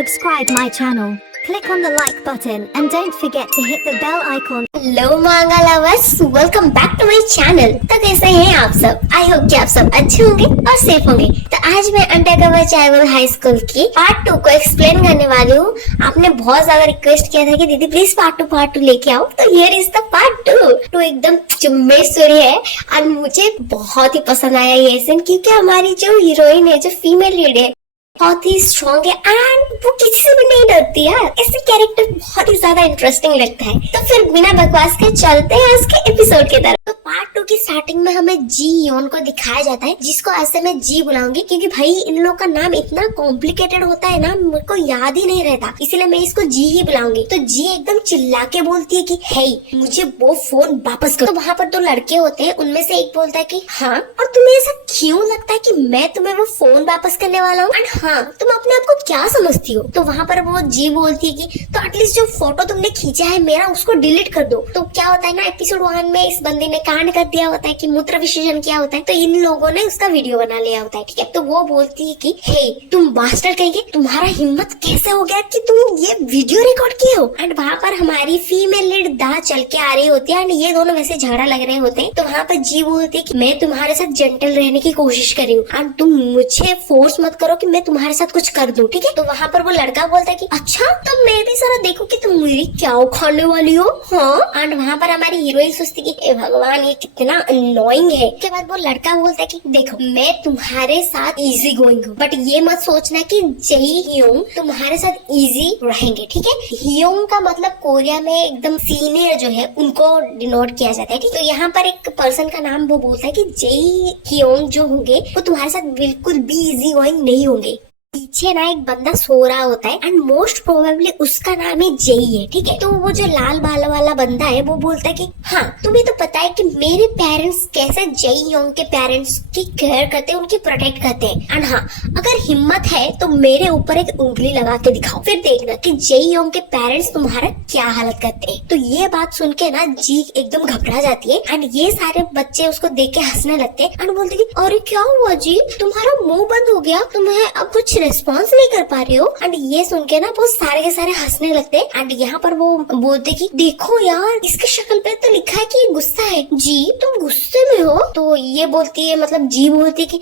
subscribe my channel. Click on the like button and don't forget to hit the bell icon. Hello manga lovers, welcome back to my channel. तो कैसे हैं आप सब? I hope कि आप सब अच्छे होंगे और सेफ होंगे। तो आज मैं अंडरकवर चाइल्ड हाई स्कूल की पार्ट 2 को एक्सप्लेन करने वाली हूँ। आपने बहुत ज्यादा रिक्वेस्ट किया था कि दीदी प्लीज पार्ट 2 लेके आओ, तो हियर इज द पार्ट 2 एकदम चुम्बे स्टोरी है और मुझे बहुत ही पसंद आया ये सीन, क्योंकि हमारी जो हीरोइन है, जो फीमेल लीड है, बहुत ही स्ट्रॉन्ग है एंड वो किसी से भी नहीं डरती यार। ऐसे कैरेक्टर बहुत ही ज्यादा इंटरेस्टिंग लगता है। तो फिर बिना बकवास के चलते हैं आज के एपिसोड की तरफ। तो पार्ट 2 की स्टार्टिंग में हमें जी योन को दिखाया जाता है, जिसको ऐसे मैं जी बुलाऊंगी क्योंकि भाई इन लोग का नाम इतना कॉम्प्लिकेटेड होता है ना, मेरे को याद ही नहीं रहता, इसीलिए मैं इसको जी ही बुलाऊंगी। तो जी एकदम चिल्ला के बोलती है कि हे मुझे वो फोन वापस करो। तो वहाँ पर 2 लड़के होते हैं, उनमें से एक बोलता है कि हाँ, और तुम्हें ऐसा क्यों लगता है कि मैं तुम्हें वो फोन वापस करने वाला हूँ? हाँ, तुम अपने आप को क्या समझती हो? तो वहाँ पर वो जी बोलती है कि तो एटलीस्ट जो फोटो तुमने खींचा है मेरा, उसको डिलीट कर दो। तो क्या होता है ना, एपिसोड 1 में इस बंदे ने कांड कर दिया होता है कि मूत्र विसर्जन किया होता है, तो इन लोगों ने उसका वीडियो बना लिया होता है, ठीक है। तो वो बोलती है कि हे तुम बास्टर कहेंगे, तुम्हारा हिम्मत कैसे हो गया कि तुम ये वीडियो रिकॉर्ड किए हो? एंड वहाँ पर हमारी फीमेल लीड दा चल के आ रही होती है एंड ये दोनों वैसे झगड़ा लग रहे होते हैं। तो वहाँ पर जी बोलती है कि मैं तुम्हारे साथ जेंटल रहने की कोशिश कर रही हूँ एंड तुम मुझे फोर्स मत करो कि मैं तुम्हारे साथ कुछ कर दूं, ठीक है। तो वहाँ पर वो लड़का बोलता है कि अच्छा तो मैं भी जरा देखो कि तुम मेरी क्या उखाड़ने वाली हो। हाँ, एंड वहाँ पर हमारी हीरोइन सोचती कि ए भगवान ये कितना अननोइंग है। उसके बाद वो लड़का बोलता है कि देखो मैं तुम्हारे साथ इजी गोइंग हूँ, बट ये मत सोचना कि जई हियोंग तुम्हारे साथ इजी रहेंगे, ठीक है। हियोंग का मतलब कोरिया में एकदम सीनियर जो है उनको डिनोट किया जाता है, ठीक। तो यहाँ पर एक पर्सन का नाम वो बोलता है कि जई हियोंग जो होंगे वो तुम्हारे साथ बिल्कुल भी इजी गोइंग नहीं होंगे। पीछे ना एक बंदा सो रहा होता है एंड मोस्ट प्रोबेबली उसका नाम है जेई है, ठीक है। तो वो जो लाल बाल वाला बंदा है वो बोलता है कि हाँ तुम्हें तो पता है कि मेरे पेरेंट्स कैसे जेई योंग के पेरेंट्स की केयर करते हैं, उनकी प्रोटेक्ट करते हैं। एंड हाँ, अगर हिम्मत है तो मेरे ऊपर एक उंगली लगा के दिखाओ, फिर देखना कि जेई योंग के पेरेंट्स तुम्हारा क्या हालत करते हैं। तो ये बात सुन के ना जी एकदम घबरा जाती है एंड ये सारे बच्चे उसको देख के हंसने लगते हैं एंड बोलते कि अरे क्या हुआ जी, तुम्हारा मुंह बंद हो गया, तुम्हें अब कुछ रिस्पॉन्स नहीं कर पा रहे हो। एंड ये सुन के ना वो सारे के सारे हंसने लगते हैं एंड यहाँ पर वो बोलते कि देखो यार इसके शक्ल पे तो लिखा है कि गुस्सा है। जी तुम गुस्से में हो? तो ये बोलती है, मतलब जी बोलती है कि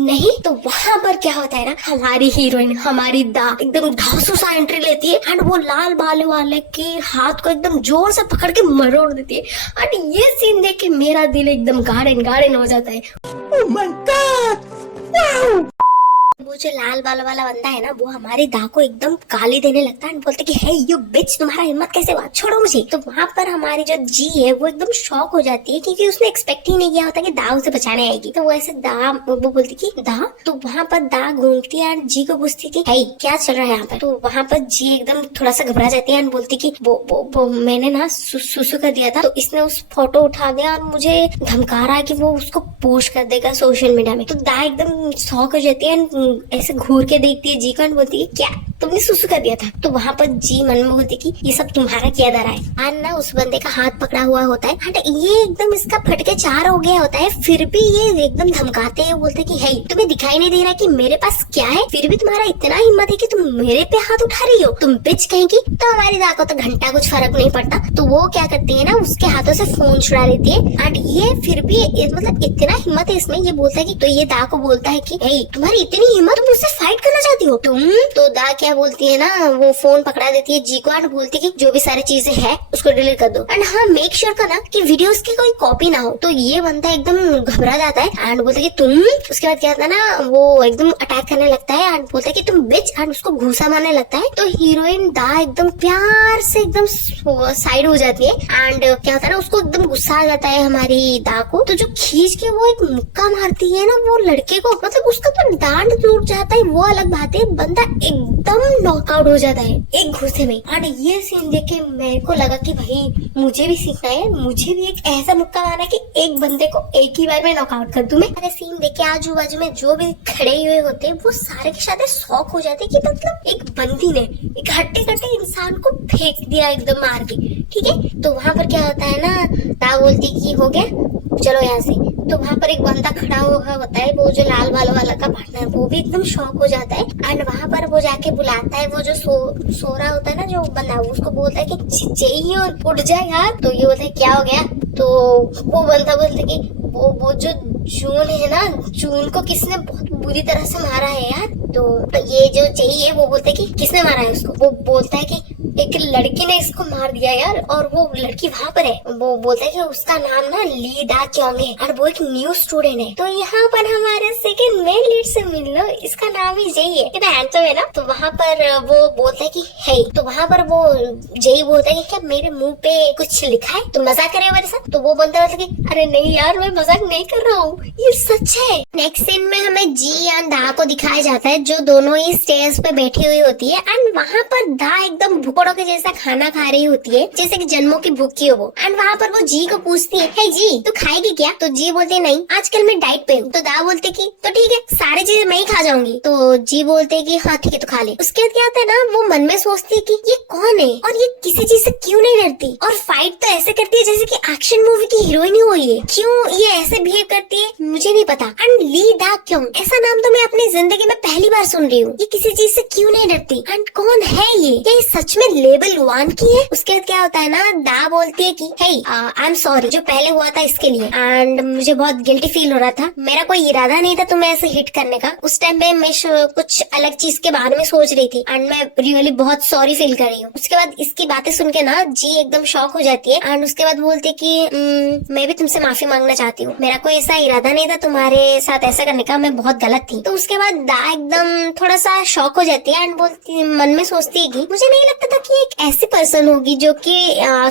नहीं। तो वहाँ पर क्या होता है ना, हमारी हीरोइन हमारी दा एकदम धांसू सा एंट्री लेती है एंड वो लाल बाल वाले के हाथ को एकदम जोर से पकड़ के मरोड़ देती है एंड ये सीन देख के मेरा दिल एकदम गार्डन हो जाता है। Oh my God! Wow! वो जो लाल बाल वाला बंदा है ना, वो हमारी दा को एकदम गाली देने लगता है, बोलते कि हे यू बिच, तुम्हारा हिम्मत कैसे हुआ, छोड़ो मुझे। तो वहाँ पर हमारी जो जी है वो एकदम शॉक हो जाती है क्योंकि उसने एक्सपेक्ट ही नहीं किया होता कि दा उसे बचाने आएगी। तो वो ऐसे वो बोलती कि दा, तो वहाँ पर दा घूमती है और जी को पूछती कि हे क्या चल रहा है यहाँ पर। तो वहाँ पर जी एकदम थोड़ा सा घबरा जाती है और बोलती कि वो मैंने ना सुसु कर दिया था, तो इसने उस फोटो उठा दिया और मुझे धमका रहा है कि वो उसको पोस्ट कर देगा सोशल मीडिया में। तो दा एकदम शॉक हो जाती है, ऐसे घूर के देखती है जी को, बोलती है क्या तुमने सुसु कर दिया था? तो वहाँ पर जी मन में बोलती कि ये सब तुम्हारा किया जा रहा है। और ना उस बंदे का हाथ पकड़ा हुआ होता है और ये एकदम इसका फटके 4 हो गया होता है, फिर भी ये एकदम धमकाते हैं, बोलते कि हे तुम्हें दिखाई नहीं दे रहा कि मेरे पास क्या है, फिर भी तुम्हारा इतना हिम्मत है कि तुम मेरे पे हाथ उठा रही हो, तुम बिच कहेंगी। तो हमारी दा को तो घंटा कुछ फर्क नहीं पड़ता, तो वो क्या करती है ना, उसके हाथों से फोन छुड़ा लेती है एंड ये फिर भी मतलब इतना हिम्मत है इसमें, ये बोलता है कि, तो ये दा को बोलता है कि हे तुम्हारी इतनी हिम्मत, तुम मुझसे फाइट करना चाहती हो तुम? तो दा क्या बोलती है ना, वो फोन पकड़ा देती है जी को एंड बोलती है कि जो भी सारी चीजें है उसको डिलीट कर दो एंड हाँ मेक श्योर करना कि वीडियोस की कोई कॉपी ना हो। तो ये बंदा एकदम घबरा जाता है एंड बोलता है कि तुम, उसके बाद क्या होता है ना, वो एकदम अटैक करने लगता है एंड बोलता है कि तुम बिच एंड उसको घूसा मारने लगता है। तो हीरोइन दा एकदम प्यार से एकदम साइड हो जाती है एंड क्या होता है ना, उसको एकदम गुस्सा आ जाता है हमारी दा को। तो जो खींच के वो एक मुक्का मारती है ना वो लड़के को, मतलब उसका तो डांड टूट जाता है, वो अलग बात है, बंदा एकदम नॉकआउट हो जाता है एक घुसे में। और ये सीन देख के मेरे को लगा कि भाई मुझे भी सीखना है, मुझे भी एक ऐसा मुक्का मारना कि एक बंदे को एक ही बार में नॉकआउट कर दूं मैं। अरे सीन देख के आजू बाजू में जो भी खड़े हुए होते हैं वो सारे के सारे शॉक हो जाते कि मतलब एक बंदी ने एक हट्टे कट्टे इंसान को फेंक दिया एकदम मार के, ठीक है। तो वहाँ पर क्या होता है ना, दा बोलती कि हो गया, चलो यहाँ से। तो वहाँ पर एक बंदा खड़ा हुआ होता है, वो जो लाल बालों वाला का पार्टनर, वो भी एकदम शॉक हो जाता है। एंड वहाँ पर वो जाके बुलाता है वो जो सो रहा होता है ना जो बंदा, उसको बोलता है कि चाहिए और उठ जाए यार। तो ये बोलता है क्या हो गया? तो वो बंदा बोलता है कि वो जो जून है ना, जून को किसने बहुत बुरी तरह से मारा है यार। तो ये जो चाहिए वो बोलता है कि किसने मारा है उसको? वो बोलता है कि एक लड़की ने इसको मार दिया यार, और वो लड़की वहाँ पर है। वो बोलता है कि उसका नाम ना ली दा क्योंग है और वो एक न्यू स्टूडेंट है। तो यहाँ पर हमारे सेकंड मेन लीड से मिल लो, इसका नाम ही जय है, कितना हैंडसम है ना। तो वहाँ पर वो बोलता है कि है। तो वहाँ पर वो जय बोलता है कि क्या मेरे मुंह पे कुछ लिखा है, तो मजाक करे मेरे साथ? तो वो बंदा बोलता है कि अरे नहीं यार, मैं मजाक नहीं कर रहा हूँ, ये सच है। नेक्स्ट सीन में हमें जी एंड दा को दिखाया जाता है, जो दोनों ही स्टेज पे बैठी हुई होती है। एंड वहाँ पर दा एकदम भूखोड़ों के जैसा खाना खा रही होती है, जैसे कि जन्मों की भूखी हो वो। एंड वहाँ पर वो जी को पूछती है, हे जी तू खाएगी क्या? तो जी बोलते नहीं, आजकल मैं डाइट पे हूँ। तो दा बोलते कि तो ठीक है, सारी चीजें मैं ही खा जाऊंगी। तो जी बोलते कि हाँ ठीक है तो खा ले। उसके बाद क्या होता है ना, वो मन में सोचती है कि ये कौन है और ये किसी चीज से क्यों नहीं डरती, और फाइट तो ऐसे करती है जैसे कि एक्शन मूवी की हीरोइन ही हुई है। क्यों ये ऐसे बिहेव करती है मुझे नहीं पता। एंड ली दा क्यों, ऐसा नाम तो मैं अपनी जिंदगी में पहली बार सुन रही हूँ। ये किसी चीज से क्यों नहीं डरती एंड कौन है ये सच में लेवल 1 की है? उसके बाद क्या होता है ना, दा बोलती है कि हे आई एम सॉरी जो पहले हुआ था इसके लिए, एंड मुझे बहुत गिल्टी फील हो रहा था, मेरा कोई इरादा नहीं था तुम्हें ऐसे हिट करने का। उस टाइम पे मैं कुछ अलग चीज के बारे में सोच रही थी एंड मैं रियली बहुत सॉरी फील कर रही हूँ। उसके बाद इसकी बातें सुन के ना जी एकदम शॉक हो जाती है। एंड उसके बाद बोलती है कि मैं भी तुमसे माफी मांगना चाहती हूँ, मेरा कोई ऐसा इरादा नहीं था तुम्हारे साथ ऐसा करने का, मैं बहुत गलत थी। तो उसके बाद दा एकदम थोड़ा सा शॉक हो जाती है एंड बोलती, मन में सोचती है कि मुझे नहीं लगता था कि एक ऐसी पर्सन होगी जो कि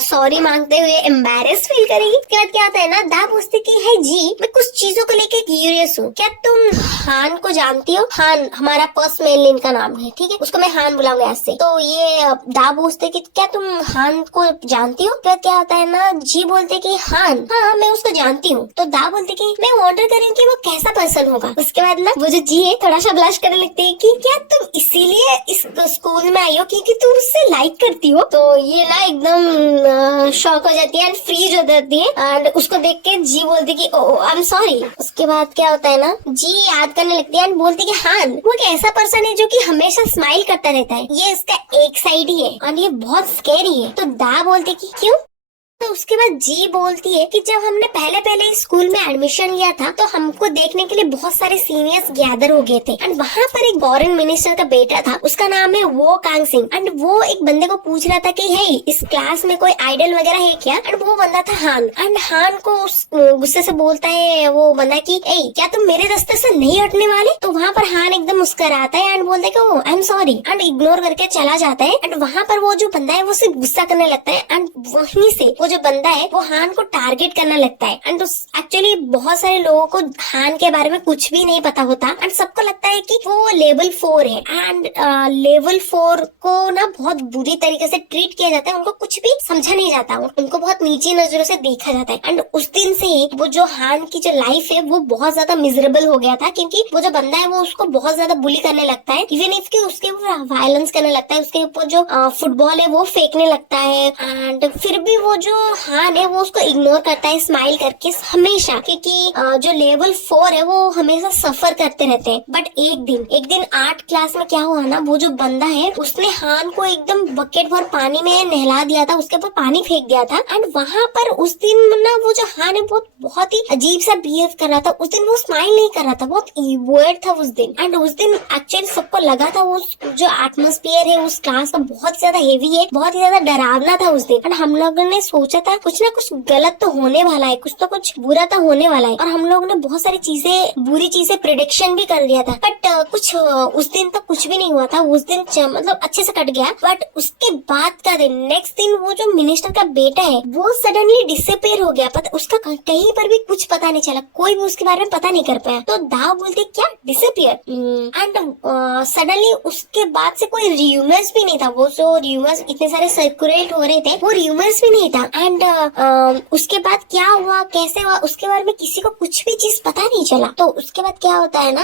सॉरी मांगते हुए एम्बैरेस फील करेगी। उसके बाद क्या होता है ना, दा पूछती कि है जी मैं कुछ चीजों को लेके क्यूरियस हूँ, क्या तुम हान को जानती हो? हान हमारा फर्स्ट मेन लीड का नाम है, ठीक है, उसको मैं हान बुलाऊंगा आज से। तो ये दा पूछते कि क्या तुम हान को जानती हो? तो क्या होता है ना, जी बोलते कि हान हाँ मैं उसको जानती हूँ। तो दा बोलते कि मैं ऑर्डर करें कि वो कैसा पर्सन होगा। उसके बाद ना वो जो जी है थोड़ा सा ब्लश करने लगती है कि क्या तुम इसीलिए इस स्कूल में आई हो क्योंकि तुम उससे लाइक करती हो? तो ये ना एकदम शॉक हो जाती है एंड फ्रीज हो जाती है एंड उसको देख के जी बोलती कि ओ आई एम सॉरी। उसके बाद क्या होता है ना, जी याद करने लगती है एंड बोलती कि हान वो एक ऐसा पर्सन है जो कि हमेशा स्माइल करता रहता है, ये इसका एक साइड ही है और ये बहुत स्कैरी है। तो दा बोलते कि क्यों? तो उसके बाद जी बोलती है कि जब हमने पहले इस स्कूल में एडमिशन लिया था तो हमको देखने के लिए बहुत सारे सीनियर्स गैदर हो गए थे एंड वहाँ पर एक गवर्नमेंट मिनिस्टर का बेटा था, उसका नाम है वो कांग सिंह। एंड वो एक बंदे को पूछ रहा था कि हे इस क्लास में कोई आइडल वगैरह है क्या? एंड वो बंदा था हान। एंड हान को गुस्से से बोलता है वो बंदा कि ए क्या तुम मेरे रास्ते से नहीं हटने वाले? तो वहाँ पर हान एकदम मुस्कुराता है एंड बोलता है कि I am sorry and ignore करके चला जाता है। एंड वहाँ पर वो जो बंदा है वो सिर्फ गुस्सा करने लगता है एंड वहीं से वो जो बंदा है वो हान को टारगेट करने लगता है। एंड एक्चुअली बहुत सारे लोगों को हान के बारे में कुछ भी नहीं पता होता एंड सबको लगता है कि वो लेवल 4 है एंड लेवल 4 को ना बहुत बुरी तरीके से ट्रीट किया जाता है, उनको कुछ भी समझा नहीं जाता, उनको बहुत नीची नजरों से देखा जाता है। एंड उस दिन से ही वो जो हान की जो लाइफ है वो बहुत ज्यादा मिजरेबल हो गया था क्योंकि वो जो बंदा है वो उसको बहुत ज्यादा बुली करने लगता है, इवन इफ उसके ऊपर वायलेंस करने लगता है, उसके ऊपर जो फुटबॉल है वो फेंकने लगता है। एंड फिर भी वो जो हान है वो उसको इग्नोर करता है स्माइल करके हमेशा, क्योंकि जो लेवल 4 है वो हमेशा सफर करते रहते हैं। बट एक दिन आर्ट क्लास में क्या हुआ ना, वो जो बंदा है उसने हान को एकदम बकेट भर पानी में नहला दिया था, उसके ऊपर पानी फेंक दिया था। एंड वहाँ पर उस दिन ना वो जो हान है बहुत ही अजीब सा बिहेव कर रहा था। उस दिन वो स्माइल नहीं कर रहा था, बहुत वर्ड था उस दिन। एंड उस दिन एक्चुअली सबको लगा था वो जो एटमोस्फियर है उस क्लास का बहुत ज्यादा हेवी है, बहुत ही ज्यादा डरावना था उस दिन। एंड हम लोगों ने सोचा था कुछ ना कुछ गलत तो होने वाला है, कुछ तो कुछ बुरा तो होने वाला है, और हम लोगों ने बहुत सारी चीजें बुरी चीजें प्रिडिक्शन भी कर दिया था। बट कुछ उस दिन तो कुछ भी नहीं हुआ था, उस दिन मतलब अच्छे से कट गया। बट उसके बाद का दिन नेक्स्ट दिन वो जो मिनिस्टर का बेटा है वो सडनली डिसअपियर हो गया, पता उसका कहीं पर भी कुछ पता नहीं चला, कोई भी उसके बारे में पता नहीं कर पाया। तो दाव बोलते क्या डिसअपियर? एंड सडनली उसके बाद से कोई र्यूमर्स भी नहीं था, वो जो र्यूमर्स इतने सारे सर्कुलेट हो रहे थे वो र्यूमर्स भी नहीं था। एंड उसके बाद क्या हुआ कैसे हुआ उसके बारे में किसी को कुछ भी चीज पता नहीं चला। तो उसके बाद क्या होता है ना,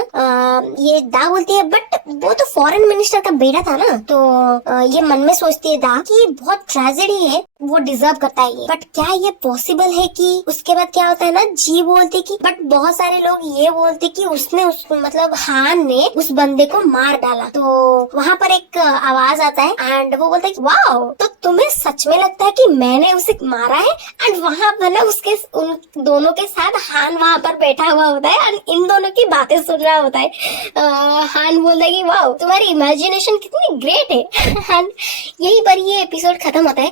ये दा बोलती है बट वो तो फॉरेन मिनिस्टर का बेटा था ना, तो ये मन में सोचती है दा कि बहुत ट्रेजेडी है, वो डिजर्व करता है ये, बट क्या ये पॉसिबल है कि उसके बाद क्या होता है ना, जी बोलती कि बट बहुत सारे लोग ये बोलते कि उसने मतलब हान ने उस बंदे को मार डाला। तो वहाँ पर एक आवाज आता है एंड वो बोलता है कि वाओ, तो तुम्हें सच में लगता है कि मैंने उसे मारा है? एंड वहाँ पर ना उसके उन दोनों के साथ हान वहाँ पर बैठा हुआ होता है एंड इन दोनों की बातें सुन रहा होता है। हान बोलता है कि वाओ, तुम्हारी इमेजिनेशन कितनी ग्रेट है। एंड यही पर ये एपिसोड खत्म होता है